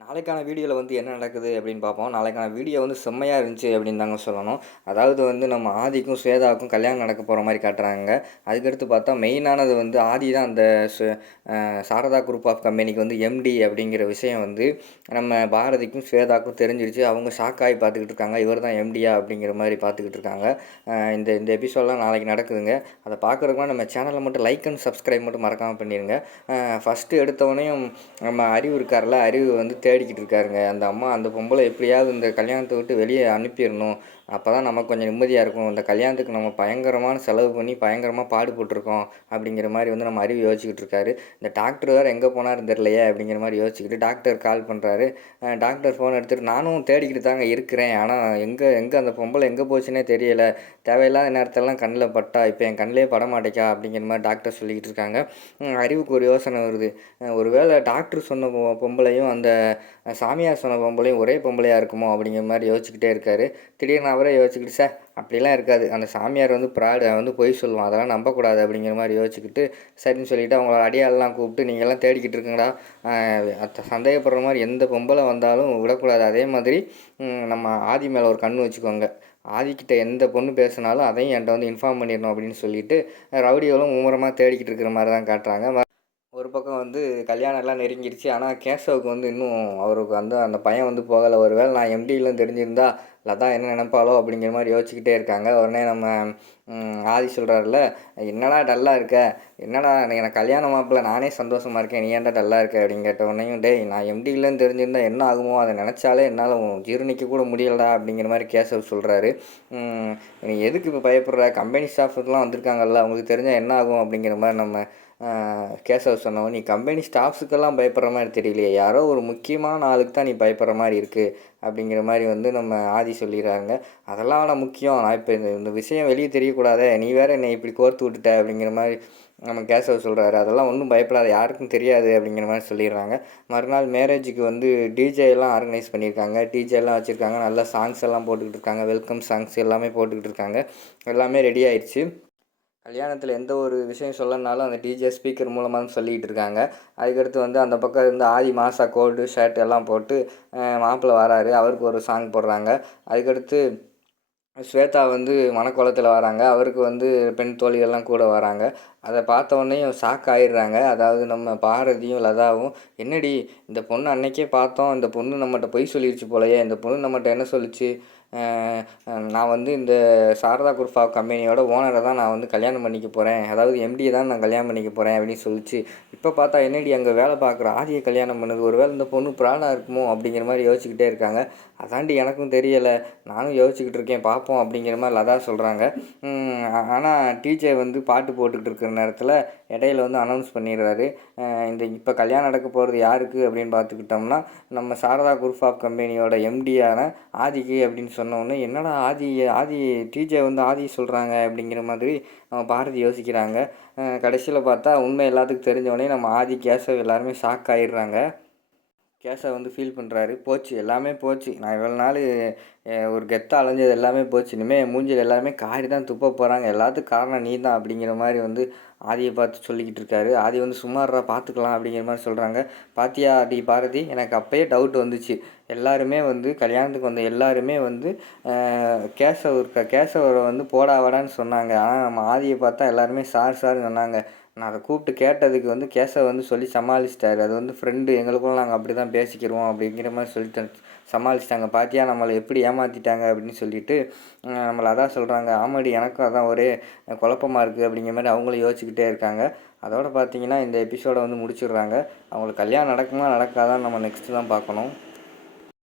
நாளைக்கான வீடியோவில் வந்து என்ன நடக்குது அப்படின்னு பார்ப்போம். நாளைக்கான வீடியோ வந்து செம்மையாக இருந்துச்சு அப்படின்னு தாங்க சொல்லணும். அதாவது வந்து நம்ம ஆதிக்கும் ஸ்வேதாவுக்கும் கல்யாணம் நடக்க போகிற மாதிரி காட்டுறாங்க. அதுக்கடுத்து பார்த்தா மெயினானது வந்து ஆதி தான் அந்த சாரதா குரூப் ஆஃப் கம்பெனிக்கு வந்து எம்டி அப்படிங்கிற விஷயம் வந்து நம்ம பாரதிக்கும் ஸ்வேதாவுக்கும் தெரிஞ்சிருச்சு. அவங்க ஷாக்காகி பார்த்துக்கிட்டு இருக்காங்க. இவர் தான் எம்டியா அப்படிங்கிற மாதிரி பார்த்துக்கிட்டு இருக்காங்க. இந்த இந்த எபிசோட்லாம் நாளைக்கு நடக்குதுங்க. அதை பார்க்குறதுக்குலாம் நம்ம சேனலை மட்டும் லைக் அண்ட் சப்ஸ்கிரைப் மட்டும் மறக்காமல் பண்ணிடுங்க ஃபஸ்ட்டு எடுத்தவொடனையும் நம்ம அறிவு இருக்கார்ல அறிவு வந்து தேடிக்கிட்டு இருக்காருங்க. அந்த அம்மா அந்த பொம்பளை எப்படியாவது இந்த கல்யாணத்தை விட்டு வெளியே அனுப்பிடணும். அப்போ தான் நமக்கு கொஞ்சம் நிம்மதியாக இருக்கும். இந்த கல்யாணத்துக்கு நம்ம பயங்கரமான செலவு பண்ணி பயங்கரமாக பாடுபட்டிருக்கோம் அப்படிங்கிற மாதிரி வந்து நம்ம அறிவு யோசிச்சுக்கிட்டு இருக்காரு. இந்த டாக்டர் வேறு எங்கே போனார் தெரியலையே அப்படிங்கிற மாதிரி யோசிச்சுக்கிட்டு டாக்டர் கால் பண்ணுறாரு டாக்டர் ஃபோன் எடுத்துகிட்டு நானும் தேடிக்கிட்டு தாங்க இருக்கிறேன். ஆனால் எங்கே எங்கே அந்த பொம்பளை எங்கே போச்சுன்னே தெரியலை. தேவையில்லாத நேரத்தெல்லாம் கண்ணில் பட்டா. இப்போ என் கண்ணிலே பட மாட்டேக்கா அப்படிங்கிற மாதிரி டாக்டர் சொல்லிக்கிட்டு இருக்காங்க. அறிவுக்கு ஒரு யோசனை வருது. ஒரு ஒருவேளை டாக்டர் சொன்ன பொ- பொம்பளையும் அந்த சாமியார் சொன்ன பொம்பளையும் ஒரே பொம்பளையாக இருக்குமோ அப்படிங்கிற மாதிரி யோசிச்சுக்கிட்டே இருக்காரு. திடீர்னு அவரே யோசிச்சுக்கிட்டு சார் அப்படிலாம் இருக்காது. அந்த சாமியார் வந்து ப்ராடு வந்து பொய் சொல்லுவான். அதெல்லாம் நம்பக்கூடாது அப்படிங்கிற மாதிரி யோசிச்சுக்கிட்டு சரின்னு சொல்லிட்டு அவங்கள அடியாளெலாம் கூப்பிட்டு நீங்கள்லாம் தேடிக்கிட்டு இருக்குங்களா சந்தேகப்படுற மாதிரி எந்த பொம்பளை வந்தாலும் விடக்கூடாது. அதே மாதிரி நம்ம ஆதி மேலே ஒரு கண் வச்சுக்கோங்க. ஆதிக்கிட்ட எந்த பொண்ணு பேசினாலும் அதையும் என்கிட்ட வந்து இன்ஃபார்ம் பண்ணிடணும் அப்படின்னு சொல்லிட்டு ரவுடிகளும் மும்முரமாக தேடிக்கிட்டு இருக்கிற மாதிரி தான் காட்டுறாங்க. ஒரு பக்கம் வந்து கல்யாணம் எல்லாம் நெருங்கிடுச்சு. ஆனால் கேசவுக்கு வந்து இன்னும் அவருக்கு வந்து அந்த பையன் வந்து போகலை. ஒருவேளை நான் எம்டிலாம் தெரிஞ்சிருந்தா லதா என்ன நினைப்பாளோ அப்படிங்கிற மாதிரி யோசிச்சுக்கிட்டே இருக்காங்க. உடனே நம்ம ஆதி சொல்கிறாருல என்னடா டல்லாக இருக்க? என்னடா எனக்கு கல்யாணம் மாப்பிள்ள நானே சந்தோஷமாக இருக்கேன். நீ ஏன்டா டல்லாக இருக்க? அப்படின்னு கேட்ட உடனேயும் டேய் நான் எம்டி இல்லைன்னு தெரிஞ்சிருந்தா என்ன ஆகுமோ? அதை நினச்சாலே என்னால் ஜீரணிக்க கூட முடியலடா அப்படிங்கிற மாதிரி கேசவ் சொல்கிறாரு நீ எதுக்கு இப்போ பயப்படுற? கம்பெனி ஸ்டாஃப்லாம் வந்திருக்காங்கல்ல அவங்களுக்கு தெரிஞ்சால் என்ன ஆகும்? அப்படிங்கிற மாதிரி நம்ம கேசவ் சொன்னவன் நீ கம்பெனி ஸ்டாஃப்ஸுக்கெல்லாம் பயப்படுற மாதிரி தெரியலையே. யாரோ ஒரு முக்கியமான ஆளுக்கு தான் நீ பயப்படுற மாதிரி இருக்குது அப்படிங்கிற மாதிரி வந்து நம்ம ஆதி சொல்லிடுறாங்க. அதெல்லாம் ஆனால் முக்கியம். நான் இப்போ இந்த இந்த விஷயம் வெளியே தெரியக்கூடாதே. நீ வேற என்னை இப்படி கோர்த்து விட்டுட்ட அப்படிங்கிற மாதிரி நம்ம கேசவ் சொல்கிறாரு அதெல்லாம் ஒன்றும் பயப்படாத. யாருக்கும் தெரியாது அப்படிங்கிற மாதிரி சொல்லிடுறாங்க. மறுநாள் மேரேஜுக்கு வந்து டிஜே எல்லாம் ஆர்கனைஸ் பண்ணியிருக்காங்க. டிஜே எல்லாம் வச்சுருக்காங்க. நல்ல சாங்ஸ் எல்லாம் போட்டுக்கிட்டு இருக்காங்க. வெல்கம் சாங்ஸ் எல்லாமே போட்டுக்கிட்டு இருக்காங்க. எல்லாமே ரெடி ஆயிடுச்சு. கல்யாணத்தில் எந்த ஒரு விஷயம் சொல்லணுனாலும் அந்த டிஜே ஸ்பீக்கர் மூலமாக தான் சொல்லிகிட்டு இருக்காங்க. அதுக்கடுத்து வந்து அந்த பக்கம் இருந்து ஆதி மாசா கோல்டு ஷர்ட் எல்லாம் போட்டு மாப்பிள்ளை வராரு. அவருக்கு ஒரு சாங் போடுறாங்க. அதுக்கடுத்து ஸ்வேதா வந்து மணக்கோலத்தில் வராங்க. அவருக்கு வந்து பெண் தோழிகள்லாம் கூட வராங்க. அதை பார்த்த ஷாக் ஆயிடுறாங்க. அதாவது நம்ம பாரதியும் லதாவும் என்னடி இந்த பொண்ணு அன்னைக்கே பார்த்தோம். இந்த பொண்ணு நம்மகிட்ட பொய் சொல்லிடுச்சு போலயே. இந்த பொண்ணு நம்மகிட்ட என்ன சொல்லிச்சு? நான் வந்து இந்த சாரதா குரூப் ஆஃப் கம்பெனியோட ஓனரை தான் நான் வந்து கல்யாணம் பண்ணிக்க போகிறேன் அதாவது எம்டியை தான் நான் கல்யாணம் பண்ணிக்க போகிறேன் அப்படின்னு சொல்லிச்சு. இப்போ பார்த்தா என்னடி அங்கே வேலை பார்க்குற ஆதியை கல்யாணம் பண்ணுது. ஒருவேளை இந்த பொண்ணு ப்ராடாக இருக்குமோ அப்படிங்கிற மாதிரி யோசிச்சுக்கிட்டே இருக்காங்க. அதாண்டி எனக்கும் தெரியலை. நானும் யோசிச்சுக்கிட்டு இருக்கேன். பார்ப்போம் அப்படிங்கிற மாதிரி லதா சொல்கிறாங்க ஆனால் டீச்சர் வந்து பாட்டு போட்டுக்கிட்டு இருக்கிற நேரத்தில் இடையில வந்து அனௌன்ஸ் பண்ணிடுறாரு. இந்த இப்போ கல்யாணம் நடக்க போகிறது யாருக்கு அப்படின்னு பார்த்துக்கிட்டோம்னா நம்ம சாரதா குரூப் ஆஃப் கம்பெனியோட எம்டியான ஆதிக்கு அப்படின்னு சொன்ன உடனே என்னடா ஆதி ஆதி டிஜே வந்து ஆதி சொல்கிறாங்க அப்படிங்கிற மாதிரி நம்ம பாரதி யோசிக்கிறாங்க. கடைசியில் பார்த்தா உண்மை எல்லாத்துக்கும் தெரிஞ்சோடனே நம்ம ஆதி கேசவ் எல்லாருமே ஷாக் ஆயிடுறாங்க. கேசவ் வந்து ஃபீல் பண்ணுறாரு போச்சு எல்லாமே போச்சு. நான் இவ்வளோ நாள் ஒரு கெத்தாக அலைஞ்சது எல்லாமே போச்சு. இனிமேல் என் மூஞ்சில் எல்லாமே காரி தான் துப்ப போகிறாங்க எல்லாத்துக்கும் காரணம் நீ தான் அப்படிங்கிற மாதிரி வந்து ஆதியை பார்த்து சொல்லிக்கிட்டு இருக்காரு. ஆதி வந்து சுமாரா பார்த்துக்கலாம் அப்படிங்கிற மாதிரி சொல்கிறாங்க பாத்தியா ஆதி பாரதி? எனக்கு அப்பயே டவுட் வந்துச்சு. எல்லாருமே வந்து கல்யாணத்துக்கு வந்த எல்லாருமே வந்து கேசவ இருக்க கேசவரை வந்து போடா வாடான்னு சொன்னாங்க. ஆனால் நம்ம ஆதியை பார்த்தா எல்லாருமே சார் சார்னு சொன்னாங்க. நான் அதை கூப்பிட்டு கேட்டதுக்கு வந்து கேசவ வந்து சொல்லி சமாளிச்சிட்டாரு. அது வந்து ஃப்ரெண்டு எங்களுக்கும் நாங்கள் அப்படி தான் பேசிக்கிறோம் அப்படிங்கிற மாதிரி சொல்லிட்டு சமாளிச்சிட்டாங்க. பாத்தியா நம்மளை எப்படி ஏமாற்றிட்டாங்க அப்படின்னு சொல்லிட்டு நம்மளை அதான் சொல்கிறாங்க ஆமாடி எனக்கும் அதான் ஒரே குழப்பமா இருக்குது அப்படிங்கிற மாதிரி அவங்களும் யோசிச்சுக்கிட்டே இருக்காங்க. அதோட பார்த்தீங்கன்னா இந்த எபிசோடை வந்து முடிச்சிடுறாங்க. அவங்களுக்கு கல்யாணம் நடக்குமா நடக்காதான் நம்ம நெக்ஸ்ட்டு தான் பார்க்கணும்.